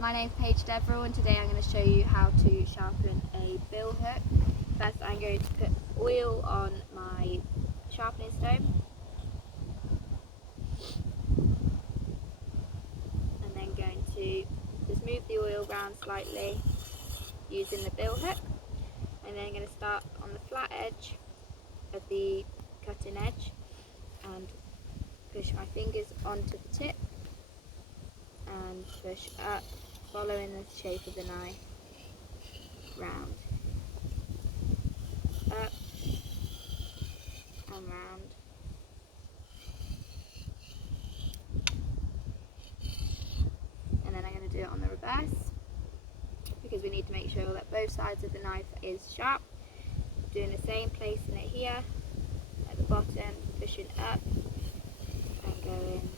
My name's Paige Deverell, and today I'm going to show you how to sharpen a bill hook. First I'm going to put oil on my sharpening stone, and then going to just move the oil around slightly using the bill hook, and then I'm going to start on the flat edge of the cutting edge and push my fingers onto the tip and push up, following the shape of the knife, round, up and round. And then I'm going to do it on the reverse because we need to make sure that both sides of the knife is sharp. Doing the same, placing it here at the bottom, pushing up and going